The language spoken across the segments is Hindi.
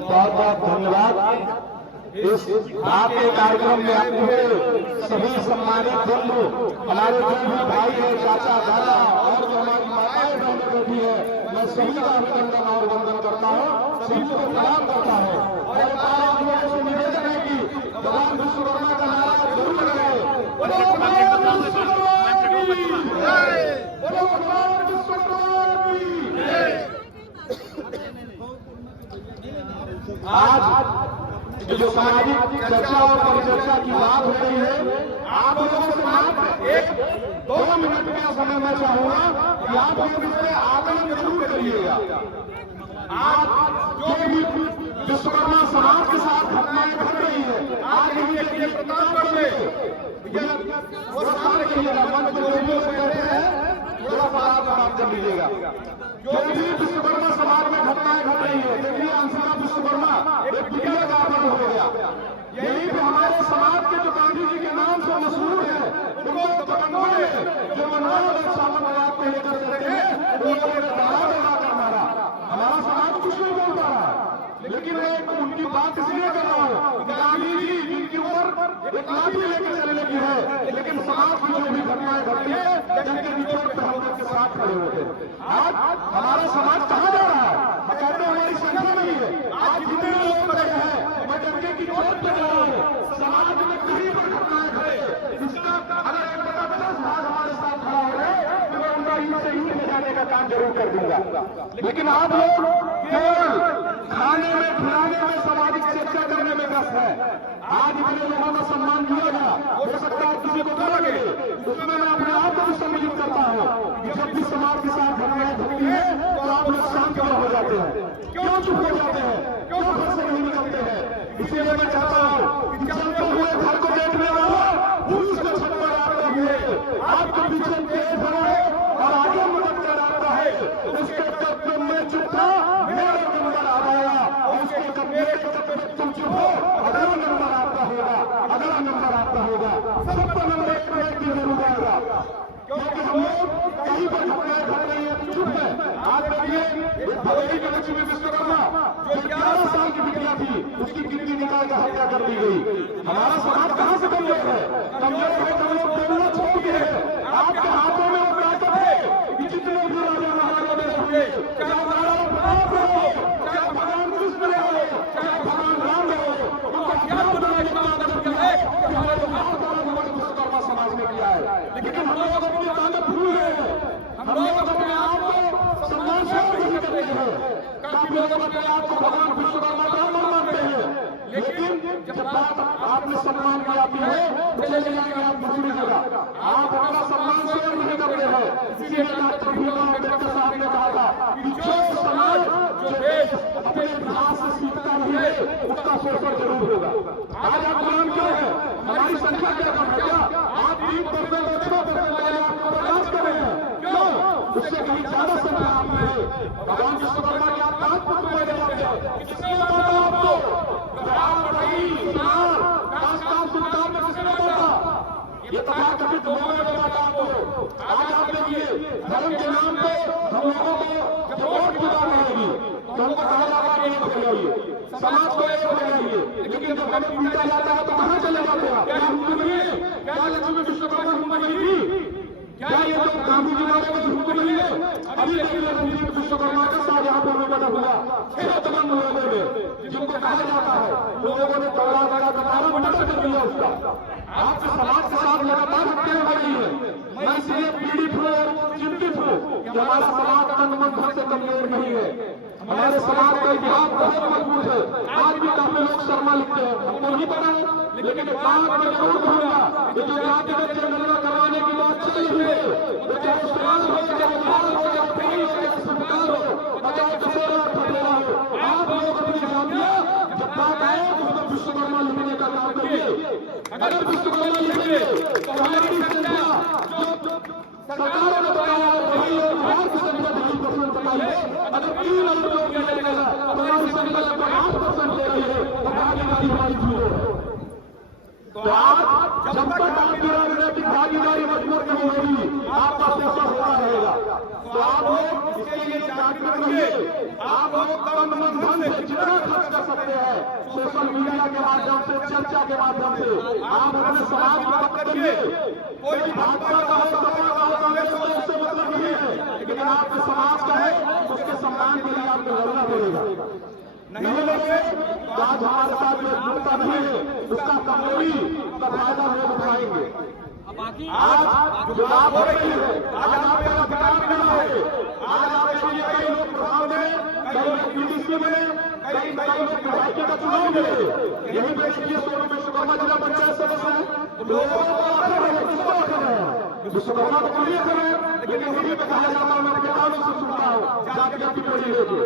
बहुत बहुत धन्यवाद। इस आपके कार्यक्रम में आए हुए सभी सम्मानित बंधु, हमारे जो भी भाई है, चाचा, दादा और जो हमारी माताएं बहनें बैठी है, मैं सभी का अभिनंदन और वंदन करता हूँ, सभी को प्रणाम करता हूँ। और आप लोगों से निवेदन है कि भगवान विश्वकर्मा का नारा जरूर लगाए। भगवान विश्वकर्मा की आज जो सामाजिक चर्चा और परिचर्चा की बात हो रही है, आप लोगों से मात्र 1-2 मिनट का समय मैं चाहूंगा कि आप लोग इसमें आकलन जरूर करिएगा। आज जो भी विश्वकर्मा समाज के साथ घटनाएं घट रही है, आज यही देखिए प्रतापगढ़ में वो सामने करिएगा, मंच में जो भी कह रहे हैं थोड़ा सा आप कर लीजिएगा। जो भी विश्वकर्मा समाज में घटनाएं घट रही है, देखिए अंशुला विश्वकर्मा एक मीडिया का आरोप हो गया। यही पे हमारे समाज के जो गांधी जी के नाम से मशहूर है, उनको दबंगों ने जो मनोहर सामंत को लेकर चलते हैं, उन्होंने दावा लगाकर मारा। हमारा समाज कुछ नहीं बोल पा रहा है, लेकिन मैं उनकी बात इसलिए कर रहा हूँ, गांधी जी जिनके ऊपर एक लाठी लेकर चलने की है, लेकिन समाज की जो भी घटनाएं घटती है, जिनके निचोड़ पे हम लोग के साथ खड़े होते हैं। आज हमारा समाज कहाँ जा रहा है? मैं कहते हैं हमारी संख्या नहीं है। आज जितने लोग खड़े हैं, मैं डंके की चोट पे खड़ा हूँ, समाज में कहीं पर घटनाएं घटे, इसका अगर 1/50 भाग हमारे साथ खड़ा हो गए, तो मैं उनका इनसे ईंट ले जाने का काम जरूर कर दूंगा। लेकिन आप लोग केवल खाने में, खिलाने में, सामाजिक चर्चा करने में व्यस्त है। आज बड़े लोगों का सम्मान किया गया, हो सकता है किसी को तो लगे, उसमें मैं अपने आप को भी सम्मिलित करता हूँ कि जब भी समाज के साथ घटनाएं घटती है, तो आप लोग शांत क्यों हो जाते हैं, क्यों चुप हो जाते हैं, क्यों घर से नहीं निकलते हैं? इसलिए मैं चाहता हूँ कि चलते हुए घर को देखने वाला पुरुष को छत पर आते हुए आपके पीछे तेज है और आगे मदद कर आता है, उसके तत्व में चुप था, मेरा नंबर आ जाएगा, और उसके कपड़े तुम चुप हो, अगला नंबर आपका होगा, अगला नंबर आपका होगा, सबका नंबर एक दिन जरूर आएगा। क्योंकि हम लोग कहीं पर घटनाएं घट रही है, चुप है। आज देखिए भदोही के लक्ष्मी विश्वकर्मा जो 11 साल की बिटिया थी, उसकी गिनती निकाल कर हत्या कर दी गई। हमारा समाज कहाँ से कमजोर है? कमजोर है तो लोग बोलना छोड़ के है। आपके हाथों में वो ताकत है कि जितने भी राजा महाराजा बने होंगे, चाहे महाराणा प्रताप हो, चाहे भगवान कृष्ण हो, चाहे भगवान राम हो, उनको हथियार बनाने की ताकत है कि हमारे हमारे विश्वकर्मा समाज ने किया है। लेकिन हम लोग अपनी ताकत भूल गए हैं, हम लोग अपने आप को सम्मान से नहीं करते हैं। काफी लोग अपने आप को भगवान विश्वकर्मा का मानते हैं, लेकिन जब बात आपने सम्मान की आती है, तो चले जाएंगे आप दूसरी जगह, आप अपना सम्मान शेयर नहीं करते हैं। इसीलिए डॉक्टर भीमराव अम्बेडकर साहब ने कहा था कि जो समाज, जो देश अपने इतिहास से सीखता नहीं है, उसका शोषण जरूर होगा। आज आप नाम क्यों है? हमारी संख्या क्या कम है क्या? आप 3% और 6% वाले आपको बर्दाश्त कर रहे हैं, क्यों? उससे कहीं ज्यादा संख्या आप में है। भगवान विश्वकर्मा की आप कांच पर तुम्हारे जाते हैं, किसने बताया आपको? ये तथाकथित लोगों ने बताया आपको। आज आप देखिए धर्म के नाम पे हम लोगों को जब वोट की बात आएगी तो हमको कहा जाता है एक हो जाइए, समाज को एक हो जाइए, लेकिन जब हमें पीटा जाता है तो कहाँ चले जाते हैं? क्या हमको मिले? क्या लक्ष्मी विश्वकर्मा हमको मिली? क्या ये तो गांधी जी वाले को हमको मिले? अभी देखिए लक्ष्मी विश्वकर्मा का शाहजहांपुर में बना हुआ 6 दबंग लोगों ने, जिनको कहा जाता है, लोगों ने दौड़ा दौड़ा कर मर्डर कर दिया उसका। आपके समाज के साथ लगातार हत्याएं हो रही है। मैं इसलिए पीड़ित हूँ और चिंतित हूँ कि हमारा समाज तन मन धन से कमजोर नहीं है। हमारे समाज का इतिहास बहुत मजबूत है। आज भी काफी लोग शर्मा लिखते हैं, हमको नहीं पता, लेकिन बात मैं जरूर कहूंगा कि जो जातिगत जनगणना करवाने की बात चल रही है, वो चाहे समाज हो, चाहे बिहार हो, चाहे फेरी हो, चाहे अस्पताल हो, चाहे कसेरा फटेरा हो, आप लोग अपनी जातियां जब बात आए तो उसमें विश्वकर्मा लिखने का काम करिए। अगर विश्वकर्मा लिखेंगे तो हमारी संख्या जो सरकारों ने बताया वही लोग बिहार की संख्या 3% बताइए। अगर 3 लाख लोग किया जाएगा तो हमारी संख्या लगभग 8% ले रही है, तो भागीदारी हमारी 0 है। तो आज जब तक आपकी राजनीतिक भागीदारी मजबूत नहीं होगी, आपका शोषण होता रहेगा। तो आप लोग इसके लिए जागरूक रहिए। आप लोग तन मन धन से जितना खर्च कर सकते हैं सोशल मीडिया के माध्यम से, चर्चा के माध्यम से आप अपने समाज को मत करिए। कोई भाजपा का हो, सपा का हो, कांग्रेस का हो, उससे मतलब नहीं है, लेकिन आपके समाज का है, उसके सम्मान के लिए आपको लड़ना पड़ेगा। नहीं लगे तो आज हमारे साथ जो एकजुटता नहीं है उसका कमजोरी का फायदा लोग उठाएंगे। आज जो बात हो रही है, आज आपके अधिकार मिला है, आज आपके लिए कई लोग प्रभाव में, कई लोग पीडीसी में, कई लोग विधायक का चुनाव मिले। यही पे देखिए सोनू विश्वकर्मा जिला पंचायत सदस्य है, लोगों को आखिर है, किसको आखिर है? विश्वकर्मा तो बोलिए करें, लेकिन हिंदी में कहा जाता है, मैं किताबों से सुनता हूँ जाति जाति पढ़ी लेके।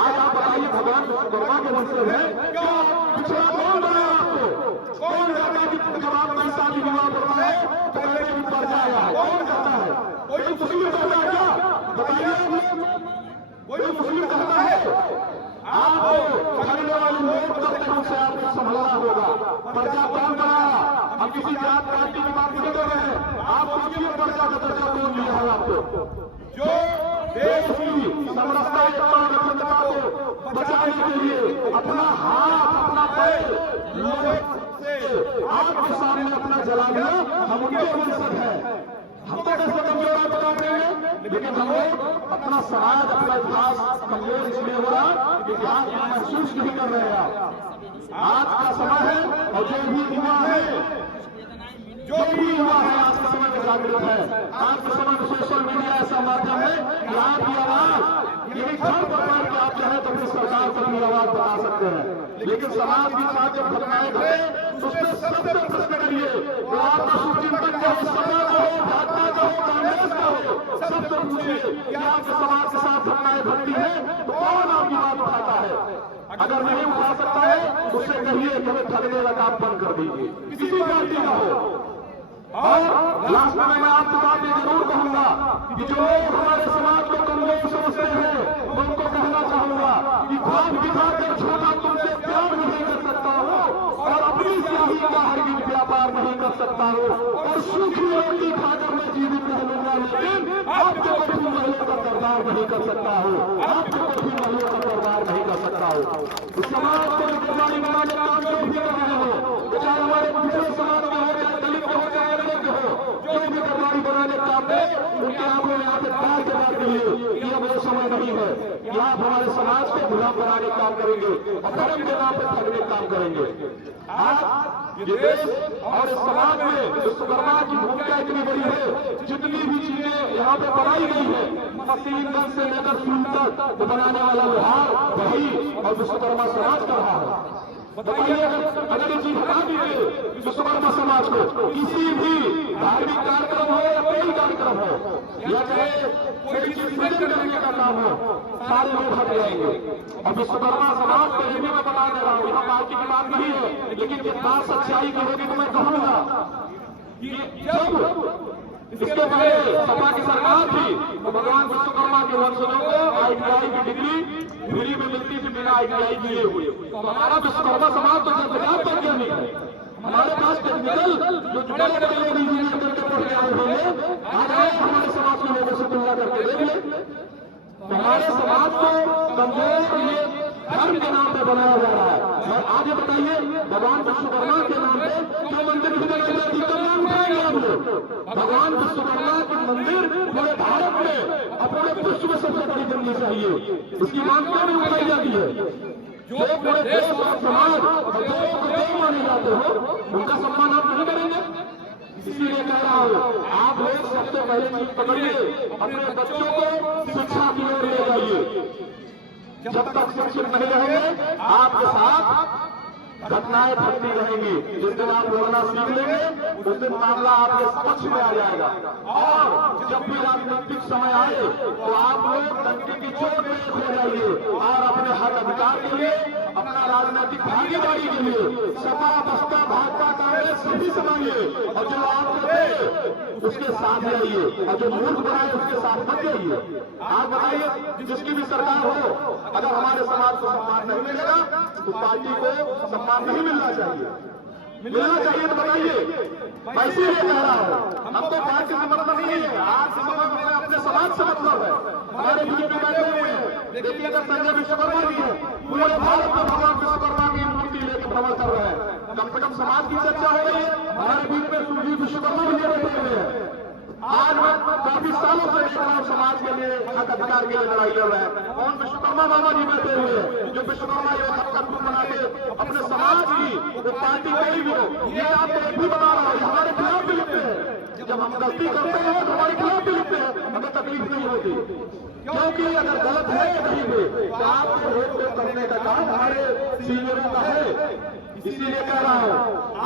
आज आप बताइए भगवान विश्वकर्मा के वंशज है, क्यों पिछड़ा कौन बनाया आपको? कौन कहता है कि जब आप कई शादी विवाह करता है तो पहले भी बढ़ जाएगा? कौन कहता है? कोई मुस्लिम कहता है क्या? बताइए, कोई मुस्लिम कहता है? आपको खरीदने वाले लोग करते हैं, उनसे आपको संभलना होगा। पर्चा कौन बनाया? हम किसी जात पार्टी की बात नहीं कर रहे हैं, आप सोचिए पर्चा का दर्जा कौन दिया है आपको? जो देश की समरसता, एकता और अखंडता को बचाने के लिए अपना हाथ, अपना पैर लोगों से आपके सामने अपना जला दिया, हम उनके वंशज हैं। हम तो कैसे कमजोर बता रहे हैं, लेकिन हम लोग अपना समाज, अपना इतिहास कमजोर इसलिए हो रहा कि इतिहास महसूस नहीं कर रहे हैं। आज का समय है और जो भी युवा है आज के समय में जागरूक है। आज के समय में सोशल मीडिया ऐसा माध्यम है कि आपकी आवाज यही घर पर बैठ के आप चाहे तो अपनी सरकार को अपनी आवाज बता सकते हैं, लेकिन समाज के साथ जब घटनाएं घटे तो उसमें सबसे प्रश्न करिए, वो आपका सुचिंतन का हो, सपा का हो, भाजपा का हो, कांग्रेस का हो, सबसे पूछिए कि आपके समाज के साथ घटनाएं घटती है तो कौन आपकी बात उठाता है? अगर नहीं उठा सकता है तो उससे कहिए कि हमें ठगने का काम बंद कर दीजिए, किसी पार्टी का हो। और लास्ट में मैं आपको बात ये जरूर कहूंगा कि जो लोग हमारे समाज को कमजोर समझते हैं मैं उनको कहना चाहूंगा कि ख्वाब दिखाकर छोटा तुमसे प्यार नहीं कर सकता हो और अपनी स्याही का हरगिज व्यापार नहीं कर सकता हो और सूखी रोटी खाकर मैं जीवित रह लूंगा, लेकिन आपके कठिन महिला का दरबार नहीं कर सकता हो, आपके कठिन महिला का दरबार नहीं कर सकता हो। इस समाज को निर्माणी बनाने का काम जो भी कर रहे हो, चाहे हमारे पिछले समाज में हो, चाहे दलित हो, चाहे जो भी दरबारी बनाने का काम है उनके आप लोग यहाँ पे प्यार के बात करिए। यह वो समय नहीं है कि आप हमारे समाज को गुलाम बनाने का काम करेंगे और धर्म के नाम पर ठगने का काम करेंगे। आज ये देश और इस समाज में विश्वकर्मा की भूमिका इतनी बड़ी है, जितनी भी चीजें यहाँ पे बनाई गई है, मशीन गन से लेकर सूत तक तो बनाने वाला लोहार वही और विश्वकर्मा समाज का रहा है। बताइए अगर ये चीज हटा दीजिए विश्वकर्मा समाज को, किसी भी धार्मिक कार्यक्रम हो या कोई कार्यक्रम हो या चाहे कोई चीज प्रेजेंट करने का काम हो, सारे लोग हट जाएंगे। और विश्वकर्मा समाज को ये भी मैं बता दे रहा हूँ, यहाँ पार्टी की बात नहीं है, लेकिन ये बात सच्चाई की होगी तो मैं कहूंगा कि जब इसके पहले सपा की सरकार थी तो भगवान विश्वकर्मा के वंशजों को ITI की डिग्री फ्री में मिलती थी बिना ITI किए हुए। तो हमारा विश्वकर्मा समाज तो जज्बात पर क्या नहीं है, हमारे पास टेक्निकल जो जुड़े इंजीनियर करके पढ़ गए होंगे, आज हमारे समाज के लोगों से तुलना करके देखिए। हमारे समाज को कमजोर ये धर्म के नाम पे बनाया जा रहा है। और आज ये बताइए भगवान विश्वकर्मा के नाम पे जो मंदिर की नाम उठाएंगे हम लोग? भगवान विश्वकर्मा के मंदिर पूरे भारत में और पूरे विश्व में सबसे बड़ी बननी चाहिए, इसकी मांग क्यों नहीं उठाई जाती है? जो पूरे देश और समाज और देश को देव माने जाते हो उनका सम्मान आप नहीं करेंगे? इसीलिए कह रहा हूँ आप लोग सबसे पहले चीज पकड़िए, अपने बच्चों को शिक्षा की ओर ले जाइए। जब तक शिक्षित नहीं रहेंगे आपके साथ घटनाएं घटती रहेंगी। जिस दिन आप लड़ना सीख लेंगे उस दिन मामला आपके पक्ष में आ जाएगा। और जब भी राजनीतिक समय आए तो आप लोग डंके की चोट में खो जाइए और अपने हक अधिकार के लिए, अपना राजनीतिक भागीदारी के लिए सपा, बसपा, भाजपा, कांग्रेस सभी समाइए और जो आपको दे उसके साथ जाइए और जो मूर्ख बनाए उसके साथ मत जाइए। आप बताइए जिसकी भी सरकार हो, अगर हमारे समाज को सम्मान नहीं मिलेगा तो पार्टी को सम्मान नहीं मिलना चाहिए। मिलना चाहिए तो बताइए। मैं इसीलिए कह रहा हूँ हमको पार्टी से मतलब नहीं है, आज समय में अपने समाज से मतलब है। हमारे बीजेपी बैठे हुए हैं देखिए अगर संजय विश्वकर्मा जी है, पूरे भारत में भगवान विश्वकर्मा की मूर्ति लेकर भ्रमण कर रहे हैं, कम से कम समाज की चर्चा हो रही है। हमारे बीच में सुरजीत विश्वकर्मा भी बैठे हुए हैं। आज मैं काफी सालों से देख रहा हूँ समाज के लिए, हक अधिकार के लिए लड़ाई लड़ रहे हैं। कौन? विश्वकर्मा बाबा जी बैठे हुए हैं, जो विश्वकर्मा योद्धा का ग्रुप बना के अपने समाज की वो पार्टी कोई भी हो, ये आपको एक भी बता रहा है, हमारे खिलाफ भी लिखते हैं। जब हम गलती करते हैं तो हमारे खिलाफ भी लिखते हैं, हमें तकलीफ नहीं होती, क्योंकि अगर गलत है कहीं भी तो आपको रोक टोक करने का काम हमारे सीनियरों का है। इसीलिए कह रहा हूँ,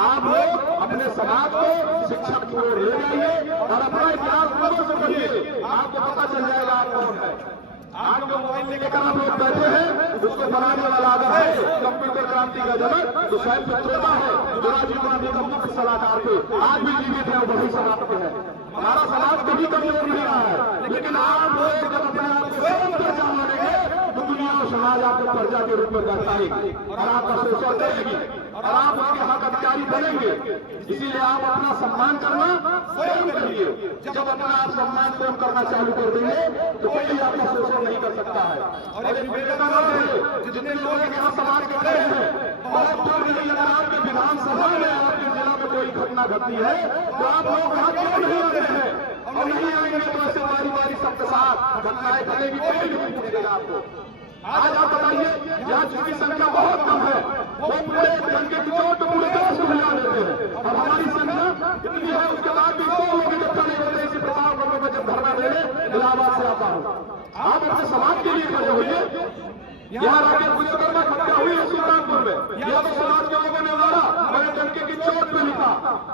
आप लोग अपने समाज को शिक्षा की ओर ले जाइए और अपना इतिहास लोगों से पढ़िए, आपको पता चल जाएगा आप कौन है। आज जो मोबाइल लेकर आप लोग बैठे हैं, उसको बनाने वाला अगर है कंप्यूटर क्रांति का जनक तो शायद पित्रोदा है, जो राजीव गांधी का मुख्य सलाहकार थे, आज भी जीवित है, वही समाप्त है। हमारा समाज कभी कमजोर नहीं रहा है, लेकिन आप लोग जब अपने आप को स्वयं पहचान लेंगे तो दुनिया और समाज आपको प्रजा के रूप में दर्शाएगी और आपका शोषण करेगी और आप उसके हक अधिकारी बनेंगे। इसीलिए आप अपना सम्मान करना स्वयं करिए। जब अपना आप सम्मान स्वयं करना चालू कर देंगे तो कोई आपका शोषण नहीं कर सकता है। और एक विवेकानंद है, जितने लोग यहाँ समाज के खड़े हैं, बहुत दूर नहीं, अगर आपके विधानसभा में आपके जिला में कोई घटना घटती है तो आप लोग वहां क्यों नहीं आते हैं? और नहीं आएंगे तो ऐसे बारी बारी सबके साथ घटनाएं घटेगी, कोई नहीं पूछेगा आपको। आज आप बताइए, यहाँ जिसकी संख्या बहुत कम है वो पूरे जन के चोट पूरे देश को मिला देते हैं, और हमारी संख्या इतनी है उसके बाद भी 2 लोग इकट्ठा नहीं होते। इसी प्रताप गढ़ में जब धरना देने इलाहाबाद से आता हूँ, आप अपने समाज के लिए खड़े होइए। यहाँ राकेश विश्वकर्मा हत्या हुई है सुल्तानपुर में, यह तो समाज के लोगों ने मारा, मैंने डंके की चोट पे लिखा।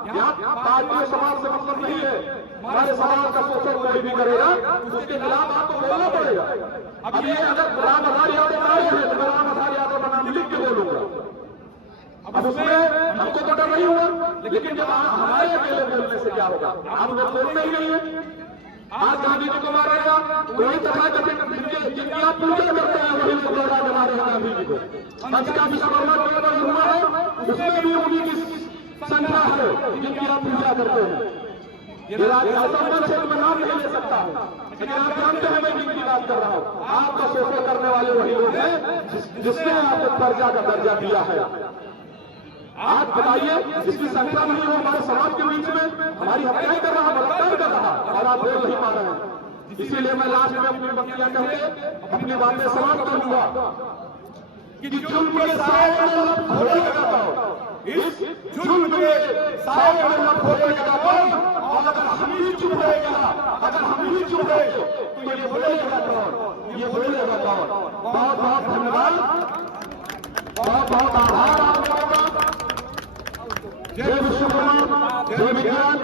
यहाँ पार्टी समाज से मतलब नहीं है, हमारे समाज का शोषण कोई भी करेगा उसके खिलाफ आपको बोलना पड़ेगा। अब ये अगर राम आधार यादव आए हैं तो मैं राम आधार यादव का नाम लिख के बोलूंगा। अब उसमें हमको तो डर नहीं हुआ, लेकिन जब हमारे अकेले बोलने से क्या होगा? आप लोग बोलते ही नहीं है। आज गांधी जी को मारेगा, वही तथाकथित जिनकी आप पूजा करते हैं वही लोग दौड़ा बना रहे हैं गांधी जी को। पंच का विश्वकर्मा जो हुआ है उसमें भी उन्हीं की संख्या है जिनकी आप पूजा करते हैं। ये राजस्थान क्षेत्र में नाम नहीं ले सकता हूँ, लेकिन आप जानते हैं मैं जिनकी बात कर रहा हूँ। आपका शोषण करने वाले वही लोग हैं जिसने आपको प्रजा का दर्जा दिया है। आज बताइए, जिसकी संख्या नहीं हो हमारे समाज के बीच में हमारी हत्याएं कर रहा, बलात्कार कर रहा, और आप बोल नहीं पा रहे हैं। इसीलिए मैं लास्ट में अपनी बंदियां कहकर अपनी बातें समाप्त करूंगा कि जुल्म के साए में लप होने लगा तो इस जुल्म के साए में लप होने लगा तो, और अगर हम ही चुप रहेगा, अगर हम ही चुप रहे तो ये बोलेगा कौन? ये बोलेगा कौन? बहुत बहुत धन्यवाद, बहुत बहुत आभार आप लोगों का। जय विश्वकर्मा, जय विज्ञान।